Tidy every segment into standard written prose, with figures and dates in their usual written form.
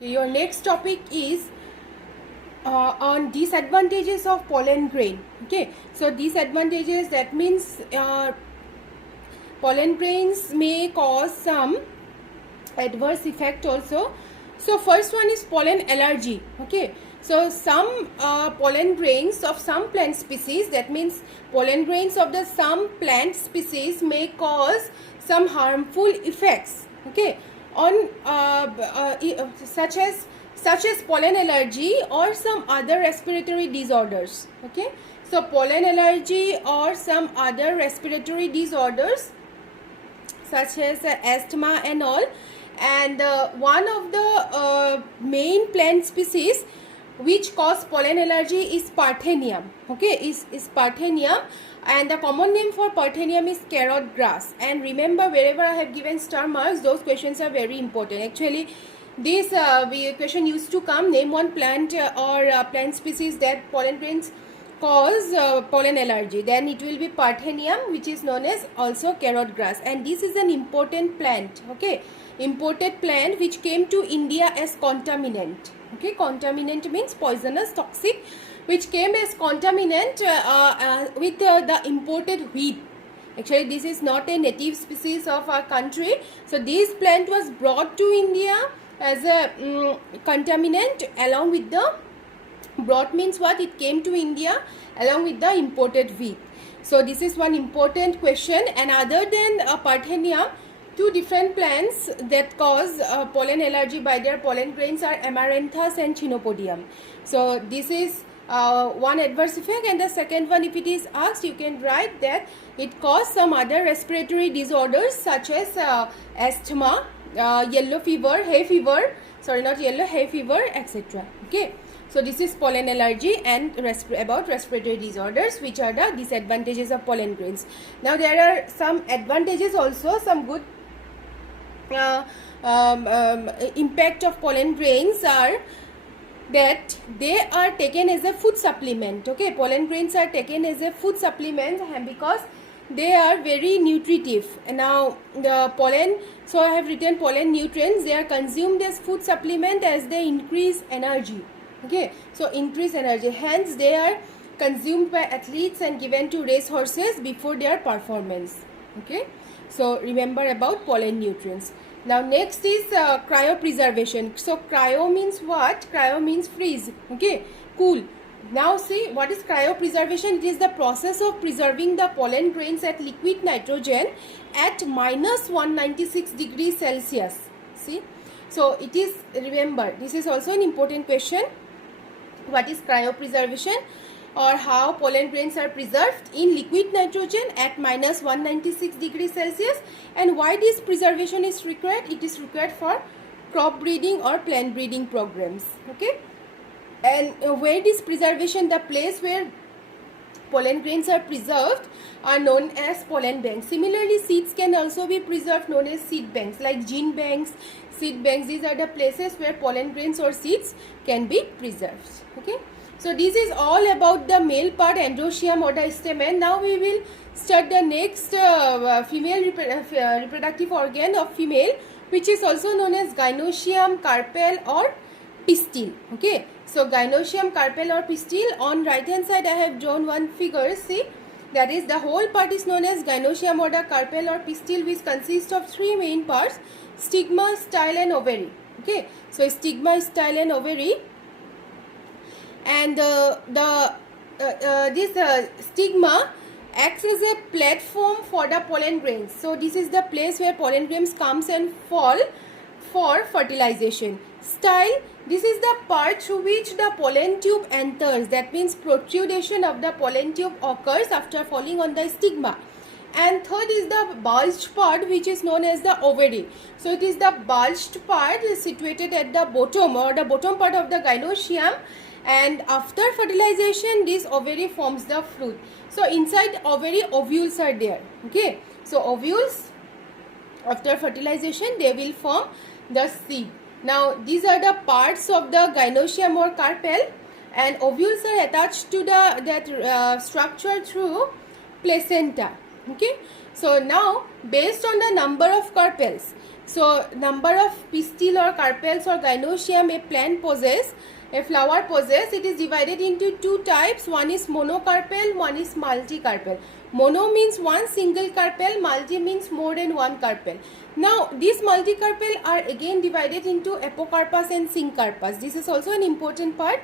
Okay, your next topic is on disadvantages of pollen grain. Okay, so disadvantages, that means pollen grains may cause some adverse effect also. So first one is pollen allergy. Okay, so some pollen grains of some plant species, that means pollen grains of the some plant species may cause some harmful effects. Okay, on such as pollen allergy or some other respiratory disorders. Okay, so pollen allergy or some other respiratory disorders such as asthma and all. And one of the main plant species which cause pollen allergy is Parthenium. Okay, is Parthenium, and the common name for Parthenium is carrot grass. And remember, wherever I have given star marks, those questions are very important. Actually, this question used to come, name one plant or plant species that pollen grains cause pollen allergy. Then it will be Parthenium, which is known as also carrot grass. And this is an important plant. Okay, imported plant which came to India as contaminant. Okay, contaminant means poisonous, toxic, which came as contaminant with the imported wheat. Actually, this is not a native species of our country. So this plant was brought to India as a contaminant along with the brought means what? It came to India along with the imported wheat. So this is one important question. And other than Parthenia, two different plants that cause pollen allergy by their pollen grains are Amaranthus and Chenopodium. So this is one adverse effect. And the second one, if it is asked, you can write that it causes some other respiratory disorders such as asthma, yellow fever, hay fever, sorry, not yellow, hay fever, etc. Okay. So this is pollen allergy and about respiratory disorders, which are the disadvantages of pollen grains. Now there are some advantages also, some good impact of pollen grains are that they are taken as a food supplement. Okay, pollen grains are taken as a food supplement because they are very nutritive. And now the pollen, so I have written pollen nutrients, they are consumed as food supplement as they increase energy. Okay, so increase energy, hence they are consumed by athletes and given to race horses before their performance. Okay, so remember about pollen nutrients. Now next is cryopreservation. So cryo means what? Cryo means freeze. Okay, cool. Now see, what is cryopreservation? It is the process of preserving the pollen grains at liquid nitrogen at minus 196 degrees Celsius. See, so it is, remember, this is also an important question. What is cryopreservation, or how pollen grains are preserved in liquid nitrogen at minus 196 degrees Celsius, and why this preservation is required? It is required for crop breeding or plant breeding programs. Okay, and where this preservation, the place where pollen grains are preserved are known as pollen banks. Similarly, seeds can also be preserved, known as seed banks, like gene banks, seed banks. These are the places where pollen grains or seeds can be preserved. Okay, so this is all about the male part, androecium or the stamen. Now we will start the next female reproductive organ of female, which is also known as gynoecium, carpel or pistil. Okay, so gynoecium, carpel or pistil. On right hand side I have drawn one figure. See, that is the whole part is known as gynoecium or the carpel or pistil, which consists of three main parts: stigma, style and ovary. Okay, so stigma, style and ovary. And this stigma acts as a platform for the pollen grains. So this is the place where pollen grains comes and fall for fertilization. Style, this is the part through which the pollen tube enters. That means protrusion of the pollen tube occurs after falling on the stigma. And third is the bulged part, which is known as the ovary. So it is the bulged part situated at the bottom or the bottom part of the gynoecium, and after fertilization this ovary forms the fruit. So inside ovary ovules are there. Okay, so ovules, after fertilization they will form the seed. Now these are the parts of the gynoecium or carpel, and ovules are attached to that structure through placenta. Okay, so now based on the number of carpels, So number of pistil or carpels or gynoecium a plant possess, a flower possess, it is divided into two types. One is monocarpel, one is multicarpel. Mono means one single carpel, multi means more than one carpel. Now these multicarpel are again divided into apocarpus and syncarpus. This is also an important part.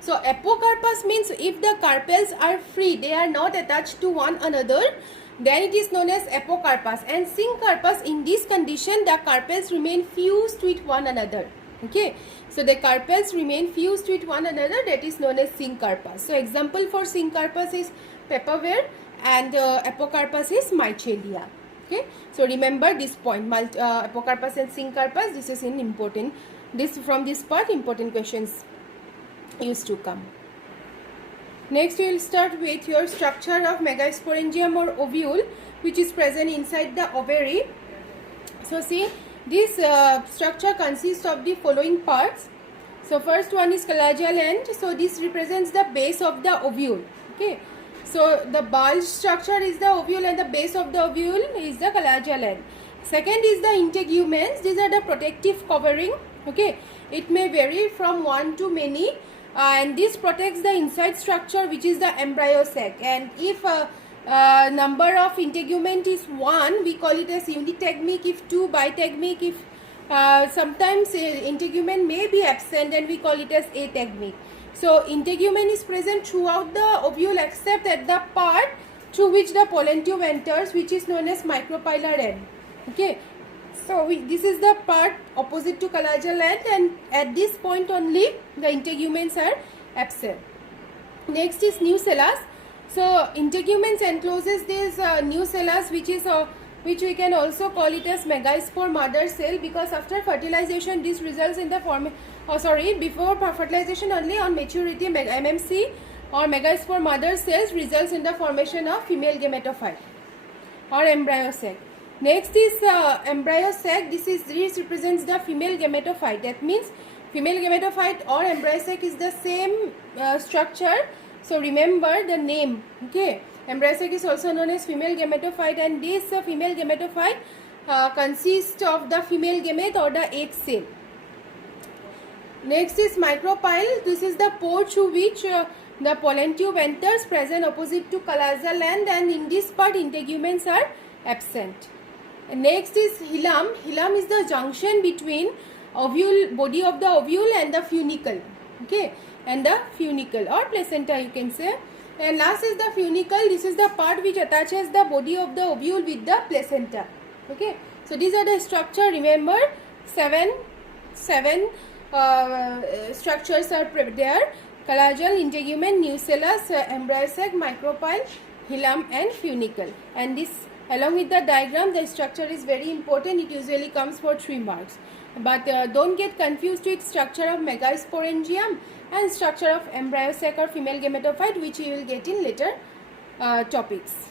So apocarpus means if the carpels are free, they are not attached to one another, then it is known as apocarpus. And syncarpus, in this condition the carpels remain fused with one another. Okay, so the carpels remain fused with one another, that is known as syncarpus. So example for syncarpus is papaver and apocarpus is michelia. Okay, so remember this point, apocarpus and syncarpus, this is an important, this from this part important questions used to come. Next we will start with your structure of megasporangium or ovule, which is present inside the ovary. So see, this structure consists of the following parts. So first one is collageal end. So this represents the base of the ovule. Okay, so the bulge structure is the ovule and the base of the ovule is the collageal end. Second is the integuments. These are the protective covering. Okay, it may vary from one to many. And this protects the inside structure, which is the embryo sac. And if number of integument is 1, we call it as unitegmic. If 2, bitegmic. If sometimes integument may be absent, and we call it as ategmic. So integument is present throughout the ovule except at the part through which the pollen tube enters, which is known as micropylar end. Okay, so this is the part opposite to collageal end, and at this point only the integuments are absent. Next is nucellus. So integuments encloses this nucellus, which we can also call it as megaspore mother cell, because after fertilization this results in the before fertilization only, on maturity MMC or megaspore mother cells results in the formation of female gametophyte or embryo sac. Next is embryo sac. This represents the female gametophyte. That means female gametophyte or embryo sac is the same structure. So remember the name. Okay, embryo sac is also known as female gametophyte, and this female gametophyte consists of the female gamete or the egg cell. Next is micropyle. This is the pore through which the pollen tube enters, present opposite to collageal end, and in this part integuments are absent. Next is hilum. Hilum is the junction between ovule, body of the ovule, and the funicle. Okay, and the funicle or placenta you can say. And last is the funicle. This is the part which attaches the body of the ovule with the placenta. Okay, so these are the structure. Remember, seven structures are there: collageal, integument, nucellus, embryo sac, micropyle, hilum, and funicle. And this, along with the diagram, the structure is very important. It usually comes for 3 marks. But don't get confused with structure of megasporangium and structure of embryo sac or female gametophyte, which you will get in later topics.